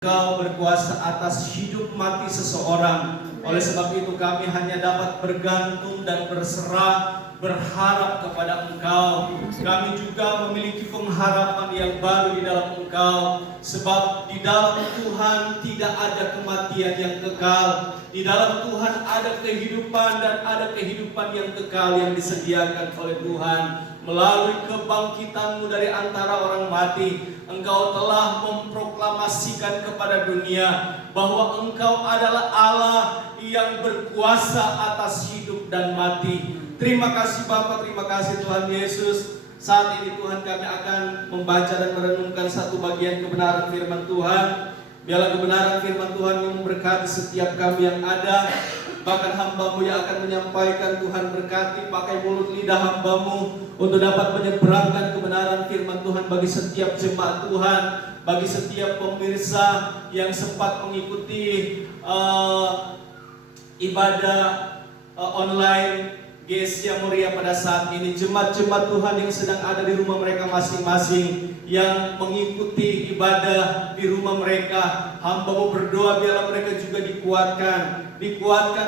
Engkau berkuasa atas hidup mati seseorang. Oleh sebab itu kami hanya dapat bergantung dan berserah, berharap kepada Engkau. Kami juga memiliki pengharapan yang baru di dalam Engkau. Sebab di dalam Tuhan tidak ada kematian yang kekal. Di dalam Tuhan ada kehidupan dan ada kehidupan yang kekal yang disediakan oleh Tuhan. Melalui kebangkitan-Mu dari antara orang mati, Engkau telah memproklamasikan kepada dunia bahwa Engkau adalah Allah yang berkuasa atas hidup dan mati. Terima kasih Bapa, terima kasih Tuhan Yesus. Saat ini Tuhan kami akan membaca dan merenungkan satu bagian kebenaran firman Tuhan. Biarlah kebenaran firman Tuhan yang memberkati setiap kami yang ada. Bahkan hamba-Mu yang akan menyampaikan, Tuhan berkati pakai mulut lidah hamba-Mu untuk dapat menyeberangkan kebenaran firman Tuhan bagi setiap jemaat Tuhan, bagi setiap pemirsa yang sempat mengikuti ibadah online Gereja Moria pada saat ini, jemaat-jemaat Tuhan yang sedang ada di rumah mereka masing-masing, yang mengikuti ibadah di rumah mereka. Hamba-Mu berdoa biarlah mereka juga dikuatkan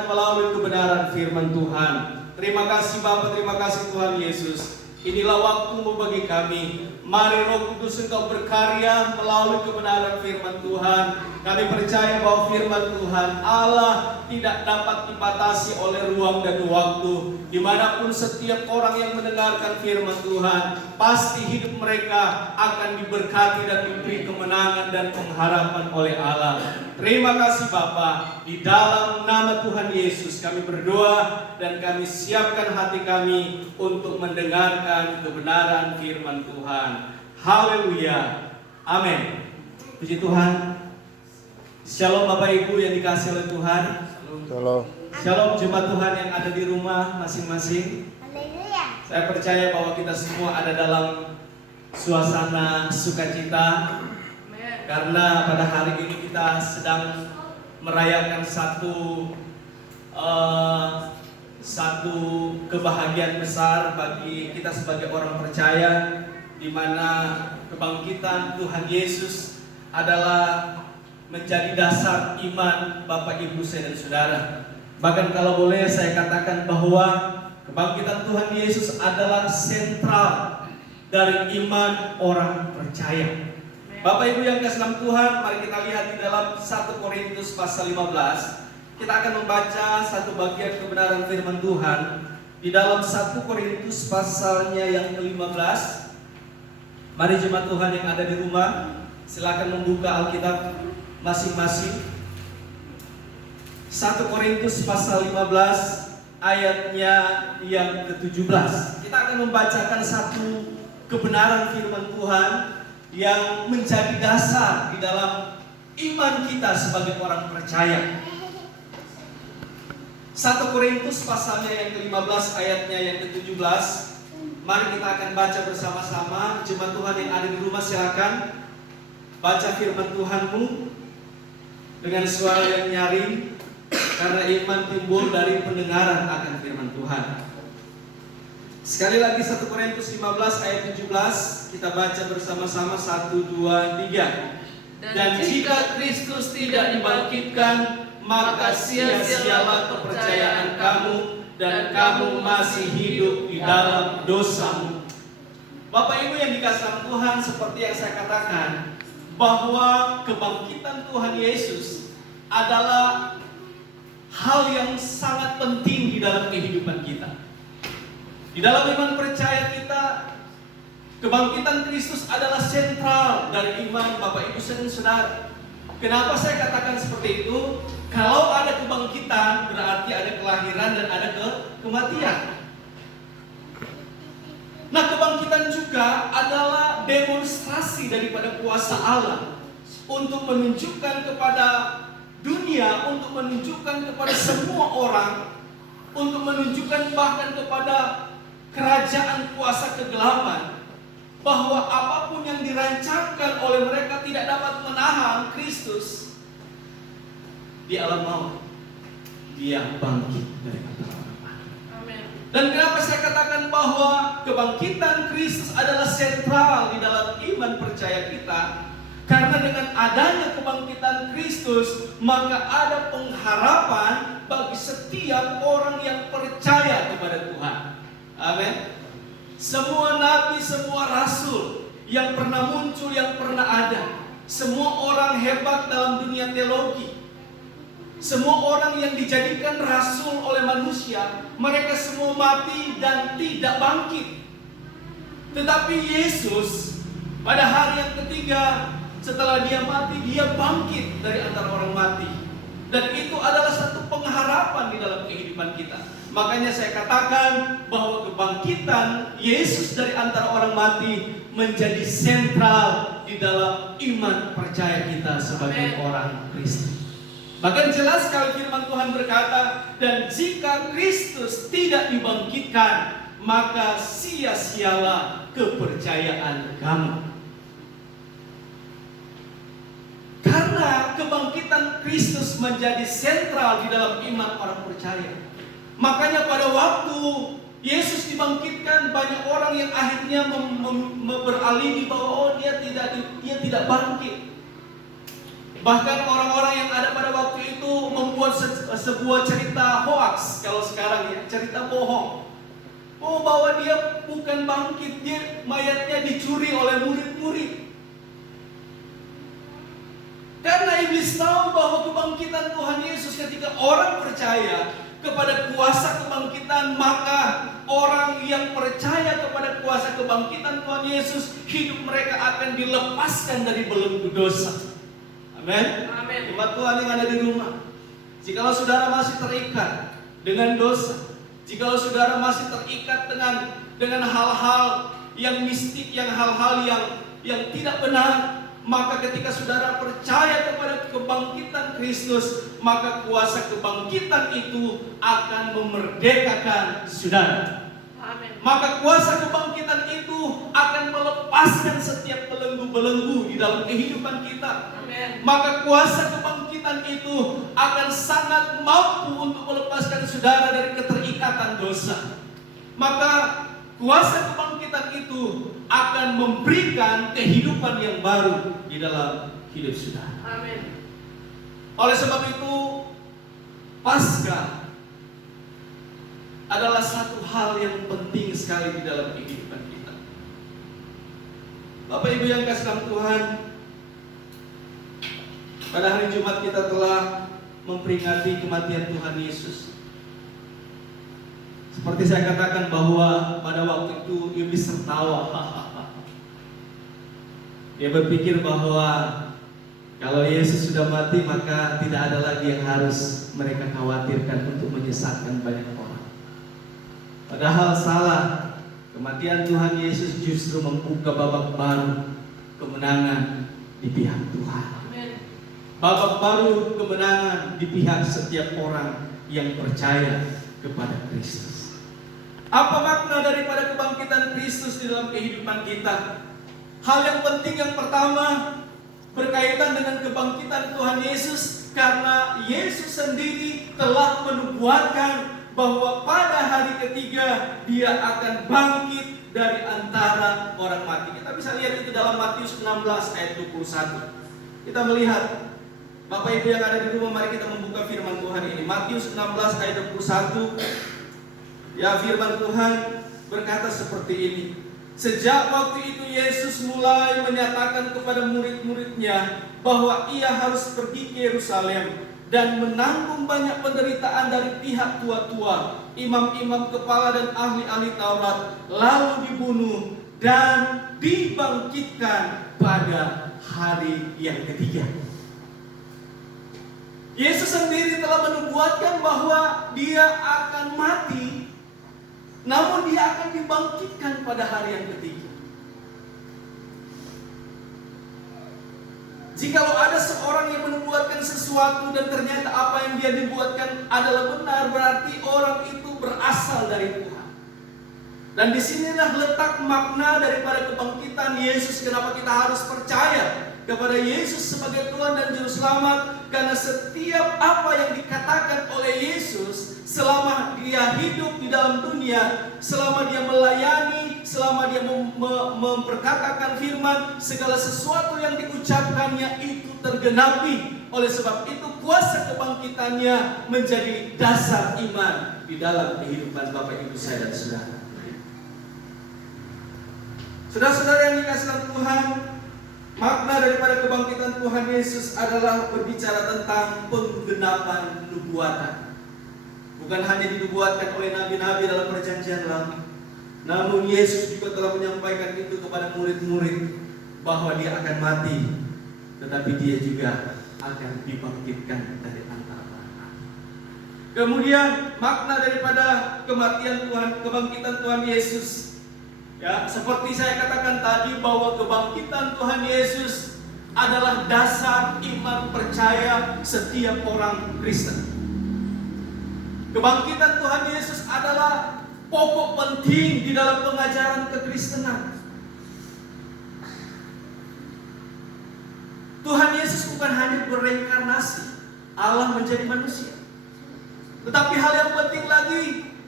melalui kebenaran firman Tuhan. Terima kasih Bapa, terima kasih Tuhan Yesus. Inilah waktu-Mu bagi kami. Mari Roh Kudus Engkau berkarya melalui kebenaran firman Tuhan. Kami percaya bahwa firman Tuhan Allah tidak dapat dibatasi oleh ruang dan waktu. Dimanapun setiap orang yang mendengarkan firman Tuhan, pasti hidup mereka akan diberkati dan diberi kemenangan dan pengharapan oleh Allah. Terima kasih Bapa. Di dalam nama Tuhan Yesus kami berdoa dan kami siapkan hati kami untuk mendengarkan kebenaran firman Tuhan. Haleluya. Amin. Puji Tuhan. Shalom Bapak Ibu yang dikasihi oleh Tuhan. Shalom. Shalom jemaat Tuhan yang ada di rumah masing-masing. Haleluya. Saya percaya bahwa kita semua ada dalam suasana sukacita. Karena pada hari ini kita sedang merayakan satu kebahagiaan besar bagi kita sebagai orang percaya, di mana kebangkitan Tuhan Yesus adalah menjadi dasar iman Bapak Ibu saya dan saudara. Bahkan kalau boleh saya katakan bahwa kebangkitan Tuhan Yesus adalah sentral dari iman orang percaya. Bapak Ibu yang kasih dalam Tuhan, mari kita lihat di dalam 1 Korintus pasal 15. Kita akan membaca satu bagian kebenaran firman Tuhan di dalam 1 Korintus pasalnya yang ke-15. Mari jemaat Tuhan yang ada di rumah, silakan membuka Alkitab masing-masing. 1 Korintus pasal 15 ayatnya yang ke-17. Kita akan membacakan satu kebenaran firman Tuhan yang menjadi dasar di dalam iman kita sebagai orang percaya. 1 Korintus pasalnya yang ke-15 ayatnya yang ke-17. Mari kita akan baca bersama-sama. Jemaat Tuhan yang ada di rumah silakan baca firman Tuhan-Mu dengan suara yang nyaring, karena iman timbul dari pendengaran akan firman Tuhan. Sekali lagi 1 Korintus 15 ayat 17, kita baca bersama-sama 1, 2, 3. Dan jika Kristus tidak dibangkitkan, maka sia-sialah kepercayaan kamu dan kamu masih hidup di dalam dosamu. Bapak Ibu yang dikasihi Tuhan, seperti yang saya katakan, bahwa kebangkitan Tuhan Yesus adalah hal yang sangat penting di dalam kehidupan kita. Di dalam iman percaya kita, kebangkitan Kristus adalah sentral dari iman Bapak Ibu dan Saudara. Kenapa saya katakan seperti itu? Kalau ada kebangkitan, berarti ada kelahiran dan ada kematian. Nah, kebangkitan juga adalah demonstrasi daripada kuasa Allah untuk menunjukkan kepada dunia, untuk menunjukkan kepada semua orang, untuk menunjukkan bahkan kepada kerajaan kuasa kegelapan, bahwa apapun yang dirancangkan oleh mereka tidak dapat menahan Kristus di alam maut. Dia bangkit dari antara orang mati. Dan kenapa saya katakan bahwa kebangkitan Kristus adalah sentral di dalam iman percaya kita? Karena dengan adanya kebangkitan Kristus, maka ada pengharapan bagi setiap orang yang percaya kepada Tuhan. Amin. Semua nabi, semua rasul yang pernah muncul, yang pernah ada, semua orang hebat dalam dunia teologi, semua orang yang dijadikan rasul oleh manusia, mereka semua mati dan tidak bangkit. Tetapi Yesus pada hari yang ketiga setelah dia mati, dia bangkit dari antara orang mati. Dan itu adalah satu pengharapan di dalam kehidupan kita. Makanya saya katakan bahwa kebangkitan Yesus dari antara orang mati menjadi sentral di dalam iman percaya kita sebagai orang Kristen. Bahkan jelas sekali firman Tuhan berkata, dan jika Kristus tidak dibangkitkan, maka sia-sialah kepercayaan kamu. Karena kebangkitan Kristus menjadi sentral di dalam iman orang percaya. Makanya pada waktu Yesus dibangkitkan, banyak orang yang akhirnya beralibi bahwa dia tidak bangkit. Bahkan orang-orang yang ada pada waktu itu membuat sebuah cerita hoax, kalau sekarang ya, cerita bohong. Oh, bahwa dia bukan bangkit, dia mayatnya dicuri oleh murid-murid. Karena iblis tahu bahwa kebangkitan Tuhan Yesus, ketika orang percaya kepada kuasa kebangkitan, maka orang yang percaya kepada kuasa kebangkitan Tuhan Yesus, hidup mereka akan dilepaskan dari belenggu dosa. Amin. Umat Tuhan yang ada di rumah, jikalau saudara masih terikat dengan dosa, jikalau saudara masih terikat dengan hal-hal yang mistik, yang hal-hal yang tidak benar, maka ketika saudara percaya kepada kebangkitan Kristus, maka kuasa kebangkitan itu akan memerdekakan saudara. Amen. Maka kuasa kebangkitan itu akan melepaskan setiap belenggu-belenggu di dalam kehidupan kita. Amen. Maka kuasa kebangkitan itu akan sangat mampu untuk melepaskan saudara dari keterikatan dosa. Maka kuasa kebangkitan itu akan memberikan kehidupan yang baru di dalam hidup saudara. Amin. Oleh sebab itu, Paskah adalah satu hal yang penting sekali di dalam kehidupan kita. Bapak Ibu yang kasih dalam Tuhan, pada hari Jumat kita telah memperingati kematian Tuhan Yesus. Seperti saya katakan bahwa pada waktu itu iblis tertawa. Dia berpikir bahwa kalau Yesus sudah mati, maka tidak ada lagi yang harus mereka khawatirkan untuk menyesatkan banyak orang. Padahal salah. Kematian Tuhan Yesus justru membuka babak baru kemenangan di pihak Tuhan. Babak baru kemenangan di pihak setiap orang yang percaya kepada Kristus. Apa makna daripada kebangkitan Kristus di dalam kehidupan kita? Hal yang penting yang pertama berkaitan dengan kebangkitan Tuhan Yesus, karena Yesus sendiri telah menubuatkan bahwa pada hari ketiga dia akan bangkit dari antara orang mati. Kita bisa lihat itu dalam Matius 16 ayat 21. Kita melihat, Bapak Ibu yang ada di rumah, mari kita membuka firman Tuhan ini. Matius 16 ayat 21. Ya, firman Tuhan berkata seperti ini. Sejak waktu itu Yesus mulai menyatakan kepada murid-muridnya bahwa ia harus pergi ke Yerusalem dan menanggung banyak penderitaan dari pihak tua-tua, imam-imam kepala dan ahli-ahli Taurat, lalu dibunuh dan dibangkitkan pada hari yang ketiga. Yesus sendiri telah menubuatkan bahwa dia akan mati, namun dia akan dibangkitkan pada hari yang ketiga. Jikalau ada seorang yang menubuatkan sesuatu dan ternyata apa yang dia dibuatkan adalah benar, berarti orang itu berasal dari Tuhan. Dan disinilah letak makna daripada kebangkitan Yesus. Kenapa kita harus percaya kepada Yesus sebagai Tuhan dan Juru Selamat? Karena setiap apa yang dikatakan oleh Yesus selama dia hidup di dalam dunia, selama dia melayani, selama dia memperkatakan firman, segala sesuatu yang diucapkannya itu tergenapi. Oleh sebab itu kuasa kebangkitannya menjadi dasar iman di dalam kehidupan Bapak Ibu saya dan saudara. Saudara-saudara yang dikasihi Tuhan, makna daripada kebangkitan Tuhan Yesus adalah berbicara tentang penggenapan nubuatan. Bukan hanya dinubuatkan oleh nabi-nabi dalam perjanjian lama, namun Yesus juga telah menyampaikan itu kepada murid-murid bahwa dia akan mati, tetapi dia juga akan dibangkitkan dari antara orang mati. Kemudian makna daripada kematian Tuhan, kebangkitan Tuhan Yesus, ya, seperti saya katakan tadi bahwa kebangkitan Tuhan Yesus adalah dasar iman percaya setiap orang Kristen. Kebangkitan Tuhan Yesus adalah pokok penting di dalam pengajaran kekristenan. Tuhan Yesus bukan hanya bereinkarnasi, Allah menjadi manusia. Tetapi hal yang penting lagi,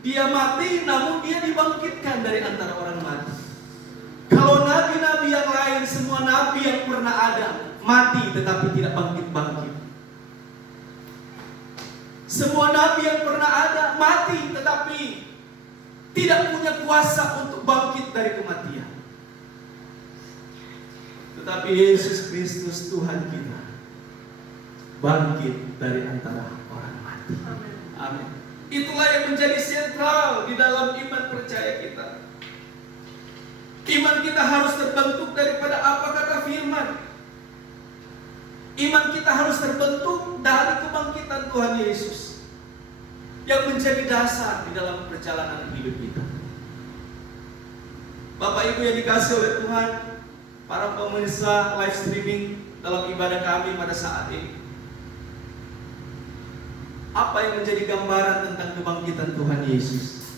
dia mati namun dia dibangkitkan dari antara orang mati. Kalau nabi-nabi yang lain, semua nabi yang pernah ada mati tetapi tidak bangkit-bangkit. Semua nabi yang pernah ada mati tetapi tidak punya kuasa untuk bangkit dari kematian. Tetapi Yesus Kristus Tuhan kita bangkit dari antara orang mati. Amin. Itulah yang menjadi sentral di dalam iman percaya kita. Iman kita harus terbentuk daripada apa kata firman. Iman kita harus terbentuk dari kebangkitan Tuhan Yesus yang menjadi dasar di dalam perjalanan hidup kita. Bapak Ibu yang dikasihi oleh Tuhan, para pemirsa live streaming dalam ibadah kami pada saat ini, apa yang menjadi gambaran tentang kebangkitan Tuhan Yesus?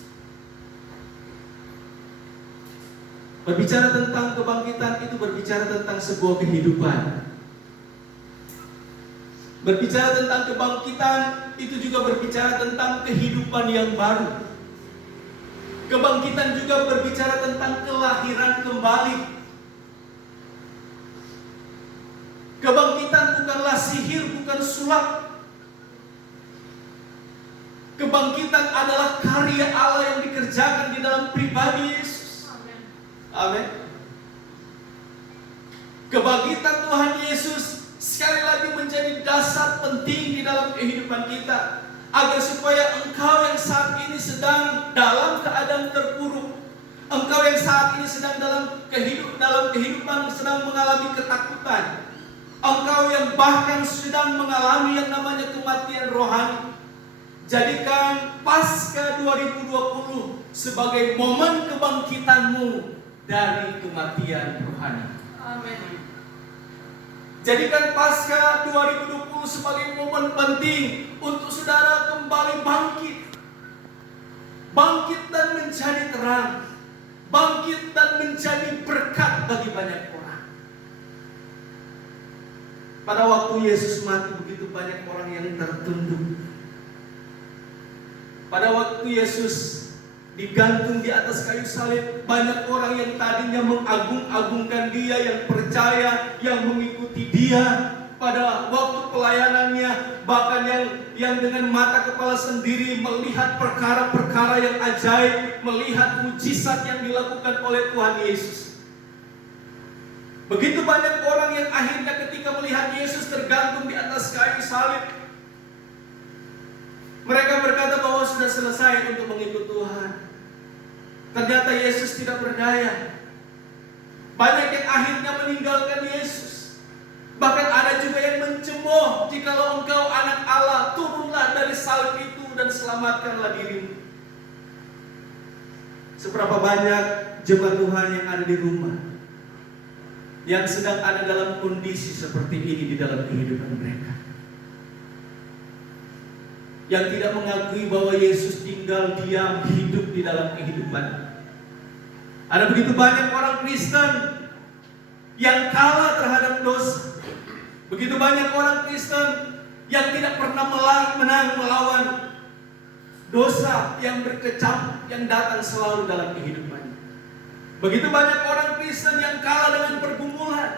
Berbicara tentang kebangkitan itu berbicara tentang sebuah kehidupan. Berbicara tentang kebangkitan itu juga berbicara tentang kehidupan yang baru. Kebangkitan juga berbicara tentang kelahiran kembali. Kebangkitan bukanlah sihir, bukan sulap. Kebangkitan adalah karya Allah yang dikerjakan di dalam pribadi Yesus. Amin. Kebangkitan Tuhan Yesus sekali lagi menjadi dasar penting di dalam kehidupan kita, agar supaya engkau yang saat ini sedang dalam keadaan terpuruk, engkau yang saat ini sedang dalam kehidupan sedang mengalami ketakutan, engkau yang bahkan sedang mengalami yang namanya kematian rohani, jadikan Paskah 2020 sebagai momen kebangkitanmu dari kematian rohani. Amin. Jadikan Paskah 2020 sebagai momen penting untuk saudara kembali bangkit. Bangkit dan menjadi terang. Bangkit dan menjadi berkat bagi banyak orang. Pada waktu Yesus mati, begitu banyak orang yang tertunduk. Pada waktu Yesus digantung di atas kayu salib, banyak orang yang tadinya mengagung-agungkan dia, yang percaya, yang mengikuti dia pada waktu pelayanannya, bahkan yang dengan mata kepala sendiri melihat perkara-perkara yang ajaib, melihat mujizat yang dilakukan oleh Tuhan Yesus. Begitu banyak orang yang akhirnya ketika melihat Yesus tergantung di atas kayu salib, mereka berkata bahwa sudah selesai untuk mengikut Tuhan. Ternyata Yesus tidak berdaya. Banyak yang akhirnya meninggalkan Yesus. Bahkan ada juga yang mencemooh, jikalau engkau anak Allah, turunlah dari salib itu dan selamatkanlah dirimu. Seberapa banyak jemaat Tuhan yang ada di rumah, yang sedang ada dalam kondisi seperti ini di dalam kehidupan mereka, yang tidak mengakui bahwa Yesus tinggal diam hidup di dalam kehidupan. Ada begitu banyak orang Kristen yang kalah terhadap dosa. Begitu banyak orang Kristen yang tidak pernah menang melawan dosa yang berkecamuk yang datang selalu dalam kehidupannya. Begitu banyak orang Kristen yang kalah dengan pergumulan.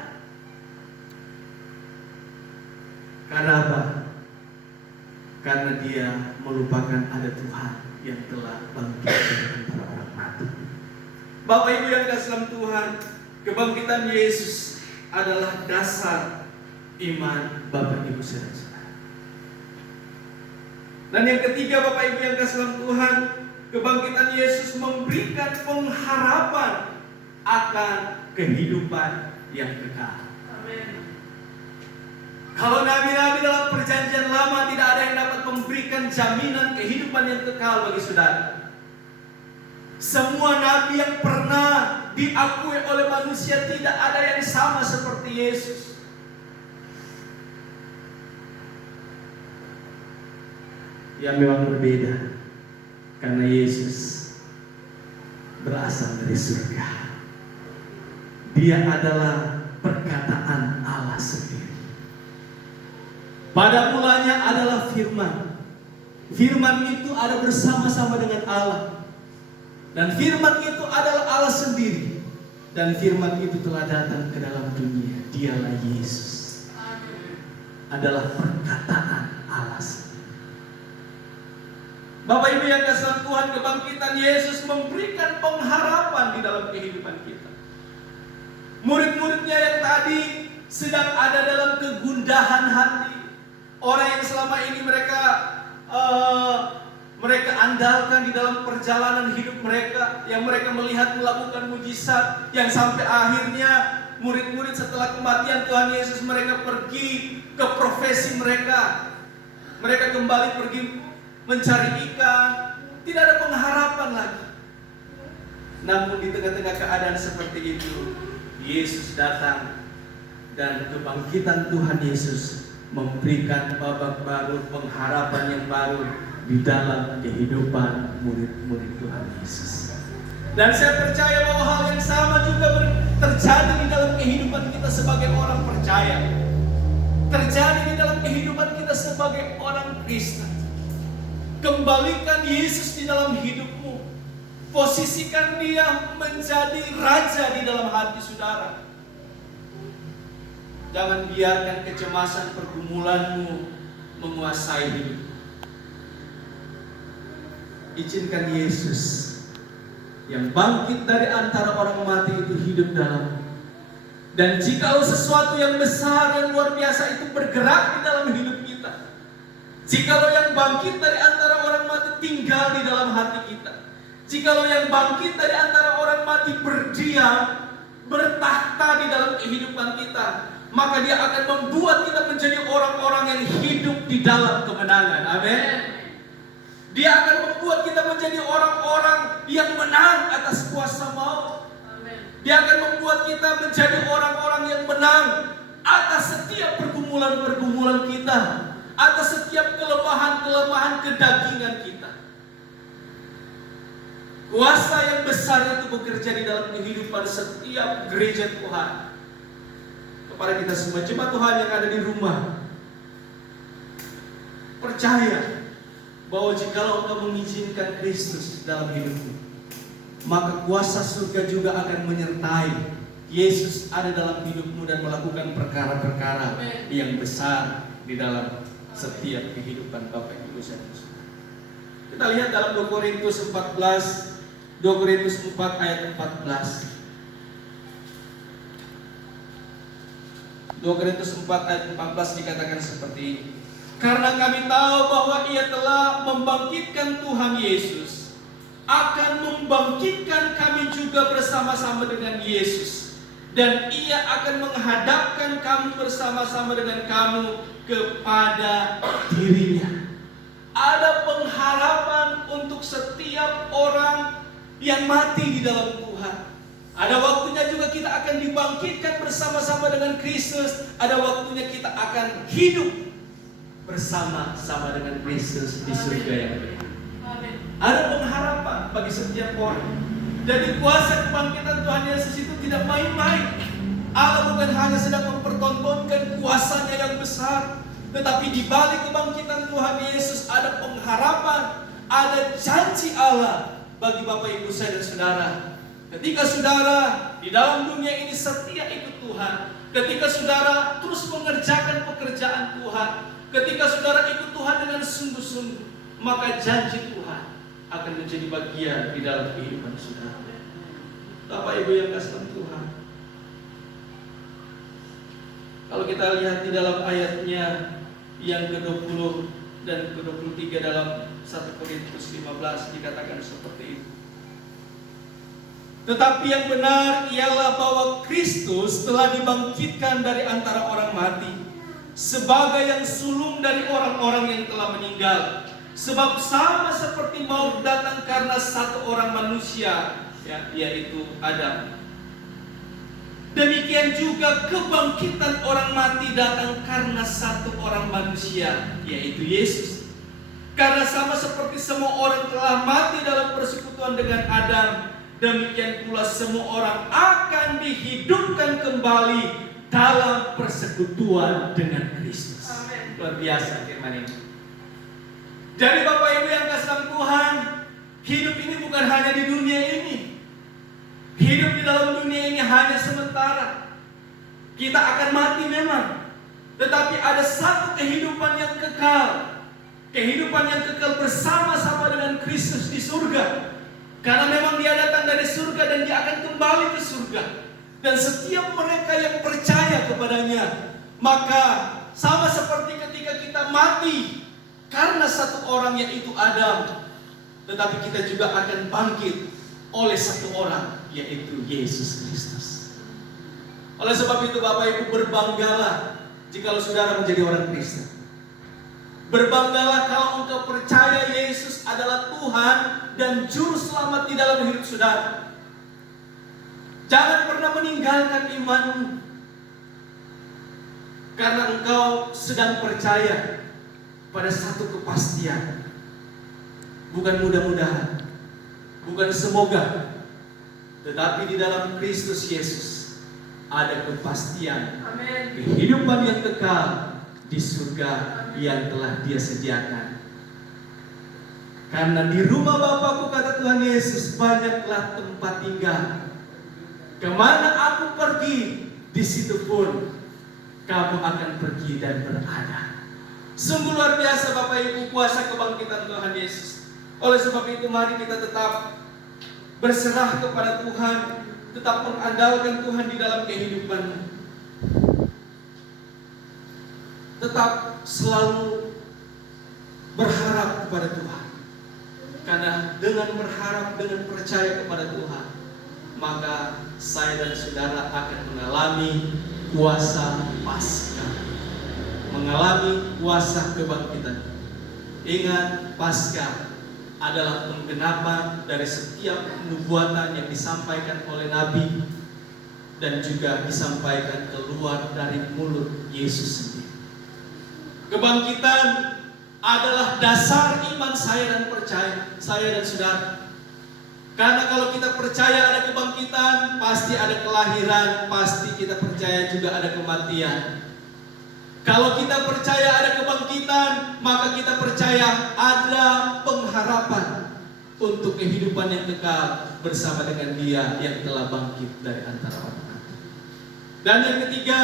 Karena apa? Karena dia melupakan ada Tuhan yang telah bangkit dari antara orang mati. Bapak Ibu yang kasih dalam Tuhan, kebangkitan Yesus adalah dasar iman Bapak Ibu saudara-saudara. Dan yang ketiga, Bapak Ibu yang kasih dalam Tuhan, kebangkitan Yesus memberikan pengharapan akan kehidupan yang kekal. Amin. Kalau nabi-nabi dalam perjanjian lama tidak ada yang dapat memberikan jaminan kehidupan yang kekal bagi saudara. Semua nabi yang pernah diakui oleh manusia tidak ada yang sama seperti Yesus. Yang memang berbeda karena Yesus berasal dari surga. Dia adalah perkataan Allah sendiri. Pada mulanya adalah firman. Firman itu ada bersama-sama dengan Allah. Dan firman itu adalah Allah sendiri. Dan firman itu telah datang ke dalam dunia. Dialah Yesus. Adalah perkataan Allah sendiri. Bapak Ibu yang kasih Tuhan, kebangkitan Yesus memberikan pengharapan di dalam kehidupan kita. Murid-muridnya yang tadi sedang ada dalam kegundahan hati. Orang yang selama ini mereka andalkan di dalam perjalanan hidup mereka, yang mereka melihat melakukan mujizat, yang sampai akhirnya murid-murid setelah kematian Tuhan Yesus mereka pergi ke profesi mereka. Mereka kembali pergi mencari ikan, tidak ada pengharapan lagi. Namun di tengah-tengah keadaan seperti itu, Yesus datang dan kebangkitan Tuhan Yesus memberikan babak baru, pengharapan yang baru di dalam kehidupan murid-murid Tuhan Yesus. Dan saya percaya bahwa hal yang sama juga terjadi di dalam kehidupan kita sebagai orang percaya. Terjadi di dalam kehidupan kita sebagai orang Kristen. Kembalikan Yesus di dalam hidupmu. Posisikan dia menjadi raja di dalam hati saudara. Jangan biarkan kecemasan pergumulanmu menguasai hidup. Izinkan Yesus yang bangkit dari antara orang mati itu hidup dalam. Dan jikalau sesuatu yang besar yang luar biasa itu bergerak di dalam hidup kita, jikalau yang bangkit dari antara orang mati tinggal di dalam hati kita, jikalau yang bangkit dari antara orang mati berdiam, bertakhta di dalam kehidupan kita, maka dia akan membuat kita menjadi orang-orang yang hidup di dalam kemenangan. Amin. Dia akan membuat kita menjadi orang-orang yang menang atas kuasa maut. Amin. Dia akan membuat kita menjadi orang-orang yang menang atas setiap pergumulan-pergumulan kita, atas setiap kelemahan-kelemahan kedagingan kita. Kuasa yang besar itu bekerja di dalam kehidupan setiap gereja Tuhan. Kepada kita semua, jemaat Tuhan yang ada di rumah, percaya bahwa jikalau engkau mengizinkan Kristus dalam hidupmu, maka kuasa surga juga akan menyertai Yesus ada dalam hidupmu dan melakukan perkara-perkara yang besar di dalam setiap kehidupan Bapak Ibu saudara. Kita lihat dalam 2 Korintus 4 ayat 14. 2 Korintus 4 ayat 14 dikatakan seperti ini. Karena kami tahu bahwa Ia telah membangkitkan Tuhan Yesus, akan membangkitkan kami juga bersama-sama dengan Yesus, dan Ia akan menghadapkan kami bersama-sama dengan kamu kepada dirinya. Ada pengharapan untuk setiap orang yang mati di dalam Tuhan. Ada waktunya juga kita akan dibangkitkan bersama-sama dengan Kristus. Ada waktunya kita akan hidup bersama-sama dengan Kristus di surga yang baik. Ada pengharapan bagi setiap orang. Jadi kuasa kebangkitan Tuhan Yesus itu tidak main-main. Allah bukan hanya sedang mempertontonkan kuasanya yang besar, tetapi di balik kebangkitan Tuhan Yesus ada pengharapan, ada janji Allah bagi Bapak Ibu saya dan saudara. Ketika saudara di dalam dunia ini setia ikut Tuhan, ketika saudara terus mengerjakan pekerjaan Tuhan, ketika saudara ikut Tuhan dengan sungguh-sungguh, maka janji Tuhan akan menjadi bagian di dalam kehidupan saudara. Bapak Ibu yang kasih Tuhan, kalau kita lihat di dalam ayatnya yang ke-20 dan ke-23 dalam 1 Korintus 15 dikatakan seperti itu. Tetapi yang benar ialah bahwa Kristus telah dibangkitkan dari antara orang mati sebagai yang sulung dari orang-orang yang telah meninggal. Sebab sama seperti maut datang karena satu orang manusia, yaitu Adam, demikian juga kebangkitan orang mati datang karena satu orang manusia, yaitu Yesus. Karena sama seperti semua orang telah mati dalam persekutuan dengan Adam, demikian pula semua orang akan dihidupkan kembali dalam persekutuan dengan Kristus. Amin. Luar biasa firman ini. Jadi Bapak Ibu yang kasih Tuhan, hidup ini bukan hanya di dunia ini. Hidup di dalam dunia ini hanya sementara. Kita akan mati memang, tetapi ada satu kehidupan yang kekal. Kehidupan yang kekal bersama-sama dengan Kristus di surga. Karena memang Dia datang dari surga dan Dia akan kembali ke surga. Dan setiap mereka yang percaya kepadanya, maka sama seperti ketika kita mati karena satu orang, yaitu Adam, tetapi kita juga akan bangkit oleh satu orang, yaitu Yesus Kristus. Oleh sebab itu Bapak Ibu, berbanggalah jikalau saudara menjadi orang Kristen. Berbanggalah kalau engkau percaya Yesus adalah Tuhan dan Juru Selamat di dalam hidup saudara. Jangan pernah meninggalkan imanmu, karena engkau sedang percaya pada satu kepastian. Bukan mudah-mudahan, bukan semoga, tetapi di dalam Kristus Yesus ada kepastian. Amen. Kehidupan yang kekal di surga yang telah Dia sediakan. Karena di rumah Bapakku, kata Tuhan Yesus, banyaklah tempat tinggal. Kemana aku pergi, di situ pun kamu akan pergi dan berada. Sungguh luar biasa Bapak Ibu, kuasa kebangkitan Tuhan Yesus. Oleh sebab itu mari kita tetap berserah kepada Tuhan, tetap mengandalkan Tuhan di dalam kehidupanmu. Tetap selalu berharap kepada Tuhan. Karena dengan berharap, dengan percaya kepada Tuhan, maka saya dan saudara akan mengalami kuasa Paskah, mengalami kuasa kebangkitan. Ingat, Paskah adalah penggenapan dari setiap nubuatan yang disampaikan oleh Nabi dan juga disampaikan keluar dari mulut Yesus sendiri. Kebangkitan adalah dasar iman saya dan percaya, saya dan saudara. Karena kalau kita percaya ada kebangkitan, pasti ada kelahiran, pasti kita percaya juga ada kematian. Kalau kita percaya ada kebangkitan, maka kita percaya ada pengharapan untuk kehidupan yang kekal bersama dengan Dia yang telah bangkit dari antara orang mati. Dan yang ketiga,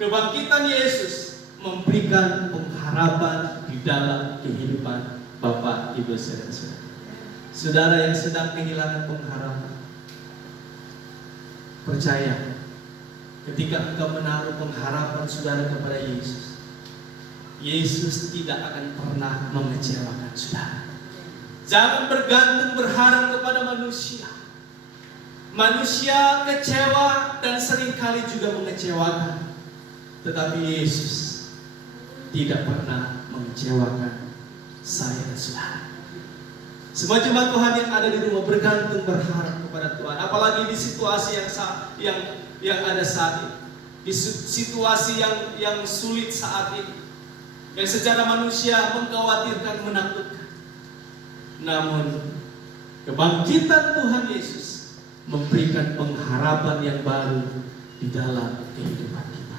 kebangkitan Yesus memberikan pengharapan di dalam kehidupan Bapak, Ibu, saudara-saudara. Saudara yang sedang kehilangan pengharapan, percaya, ketika engkau menaruh pengharapan saudara kepada Yesus, Yesus tidak akan pernah mengecewakan saudara. Jangan bergantung berharap kepada manusia. Manusia kecewa dan seringkali juga mengecewakan. Tetapi Yesus tidak pernah mengecewakan saya dan saudara. Semua jemaat Tuhan yang ada di rumah bergantung berharap kepada Tuhan. Apalagi di situasi yang ada saat ini, di situasi yang sulit saat ini, yang secara manusia mengkhawatirkan, menakutkan. Namun kebangkitan Tuhan Yesus memberikan pengharapan yang baru di dalam kehidupan kita.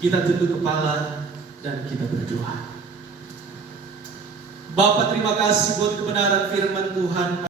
Kita tunduk kepala dan kita berdoa. Bapa, terima kasih buat kebenaran firman Tuhan.